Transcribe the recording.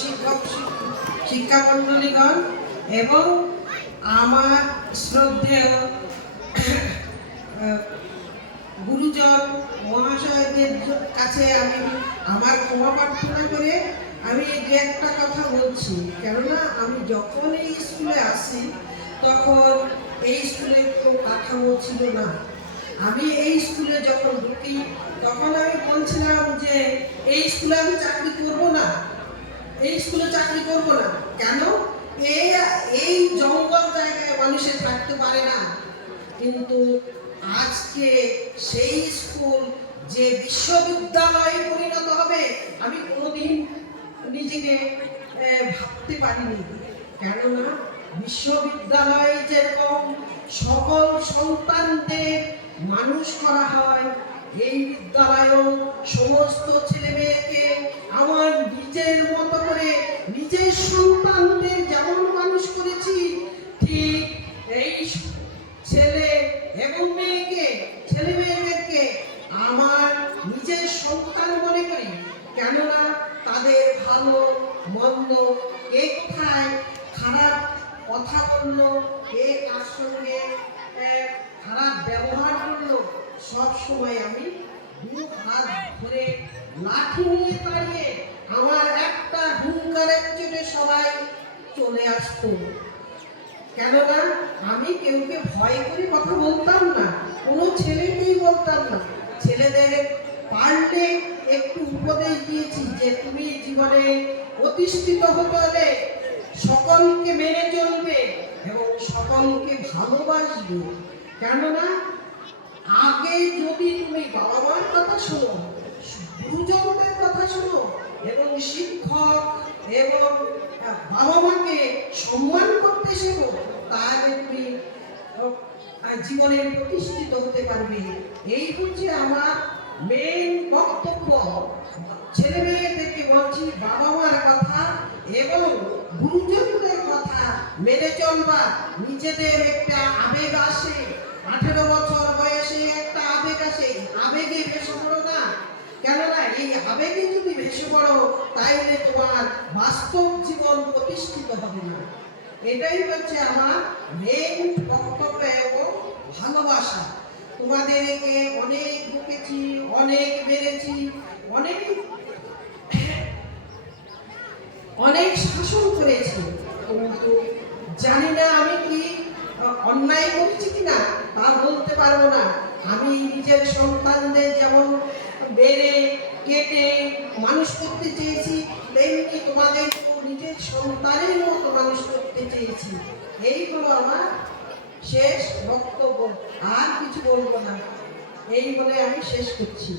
শিক্ষক শিক্ষা মণ্ডলীগণ এবং আমার শ্রদ্ধেয় গুরুজন মহাশয়দের কাছে আমি আমার ক্ষমা প্রার্থনা করে আমি যে একটা কথা বলছি। কেননা আমি যখন এই স্কুলে আসি, তখন এই স্কুলে কোনো কাঠামো ছিল না। আমি এই স্কুলে যখন ঢুকি, তখন আমি বলছিলাম যে, এই স্কুলে আমি চাকরি করব না। এই স্কুলে চাকরি করব না। কেন? এই এই জঙ্গল জায়গায় মানুষে থাকতে পারে না। কিন্তু আজকে সেই স্কুল যে বিশ্ববিদ্যালয়ে পরিণত হবে, আমি কোনোদিন নিজেকে ভাবতে পারিনি। কেননা বিশ্ববিদ্যালয়ে যেরকম সকল সন্তানদের মানুষ করা হয়, এই বিদ্যালয়েও সমস্ত ছেলে মেয়েকে আমার নিজের সন্তানদের যেমন মানুষ করেছি, ঠিক এই ছেলে এবং মেয়েকে, ছেলে আমার নিজের সন্তান মনে করি। কেননা তাদের ভালো, মন্দ কে খারাপ কথা বলল কে কার সঙ্গে খারাপ ব্যবহার করল সব সময় আমি চলে আসতো। কেননা, আমি কেউকে ভয় করে কথা বলতাম না, কোনো ছেলেকেই বলতাম না। ছেলেদের পারলে একটু উপদেশ দিয়েছি যে, তুমি জীবনে প্রতিষ্ঠিত হতে হলে সকলকে মেনে চলবে এবং সকলকে ভালোবাসবে। কেননা, আগে যদি তুমি বাবা মার কথা শোনো কথা শোনো এবং শিক্ষক এবং বাবা মাকে সম্মান করতে শেখো, তাহলে তুমি জীবনে প্রতিষ্ঠিত হতে পারবে। এই হচ্ছে আমার মেন বক্তব্য। ছেলে মেয়েদেরকে বলছি বাবা মার কথা এবং গুরুজনদের কথা মেনে চলবা। নিজেদের একটা আবেগ আসে। আঠেরো বছর বয়সে একটা আবেগ আসে। আবেগে পড়ো না কেননা এই আবেগে যদি ভেসে পড়ো তাইলে তোমার বাস্তব জীবন প্রতিষ্ঠিত হবে না। এটাই হচ্ছে আমার মেন বক্তব্য এবং ভালোবাসা। তোমাদেরকে অনেক বকেছি অনেক মেরেছি, অনেক অনেক শাসন করেছি, কিন্তু জানি না আমি কি অন্যায় করছি কিনা, তা বলতে পারব না। আমি নিজের সন্তানদের যেমন বেড়ে কেটে মানুষ করতে চেয়েছি। তেমনি তোমাদের নিজের সন্তানের মতো মানুষ করতে চেয়েছি। এই হলো আমার শেষ বক্তব্য। আর কিছু বলব না। এই বলে আমি শেষ করছি।